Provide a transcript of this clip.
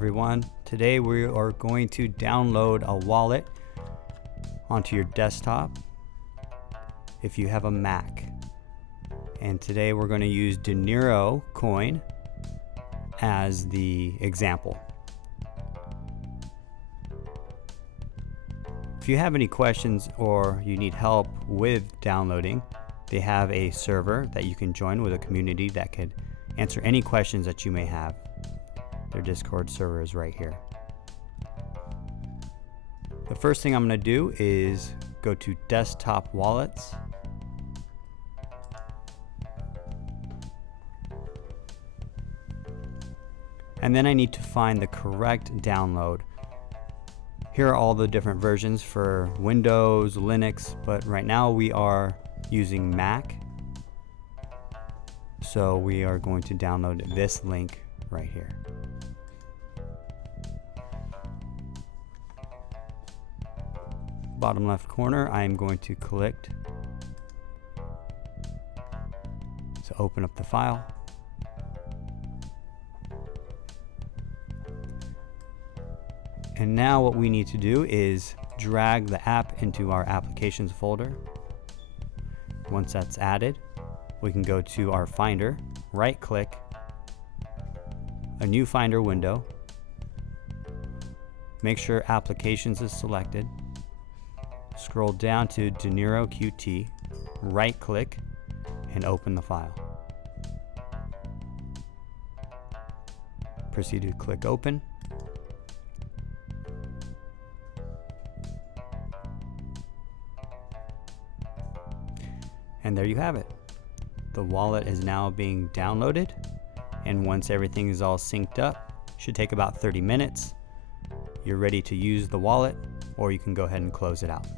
Everyone, today we are going to download a wallet onto your desktop if you have a Mac. And today we're going to use Dinero coin as the example. If you have any questions or you need help with downloading, they have a server that you can join with a community that could answer any questions that you may have. Their Discord server is right here. The first thing I'm going to do is go to Desktop Wallets. And then I need to find the correct download. Here are all the different versions for Windows, Linux, but right now we are using Mac. So we are going to download this link right here. Bottom left corner, I am going to click to open up the file. And now what we need to do is drag the app into our applications folder. Once that's added, we can go to our Finder, right click, a new Finder window, make sure Applications is selected, scroll down to Dinero QT, right click, and open the file. Proceed to click Open. And there you have it. The wallet is now being downloaded, and once everything is all synced up, should take about 30 minutes. You're ready to use the wallet, or you can go ahead and close it out.